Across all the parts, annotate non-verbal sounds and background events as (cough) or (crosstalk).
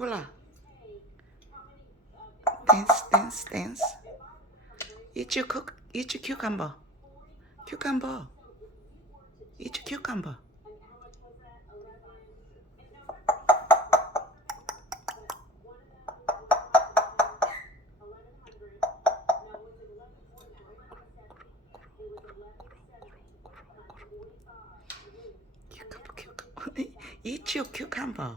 Hola. Dance, dance, dance. Eat your, cook, eat your cucumber. Cucumber. Eat your cucumber. (laughs) Eat your cucumber.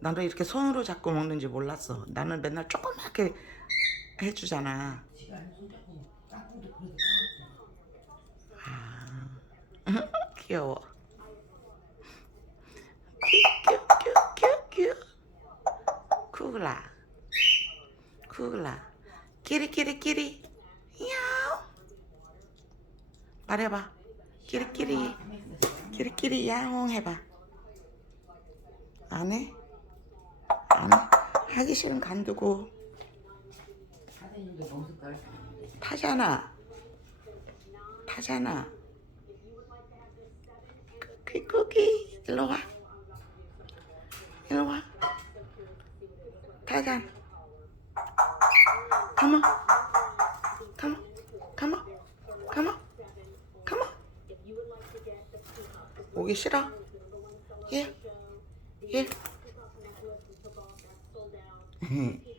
나도 이렇게 손으로 잡고 먹는지 몰랐어. 나는 맨날 조그맣게 해주잖아. 아, (laughs) 귀여워. 큐큐큐큐큐. 쿠글라. 쿠글라. 끼리끼리끼리. 야옹. 말해봐. 끼리끼리. 끼리끼리 야옹 해봐. 안 해? 안 해? 하기 싫으면 간두고 타잖아. 타잖아. 쿠키 쿠키 일로 와. 일로 와. Come on. Come on. Come on. 오기 싫어? 예. Hmm. (laughs) (laughs)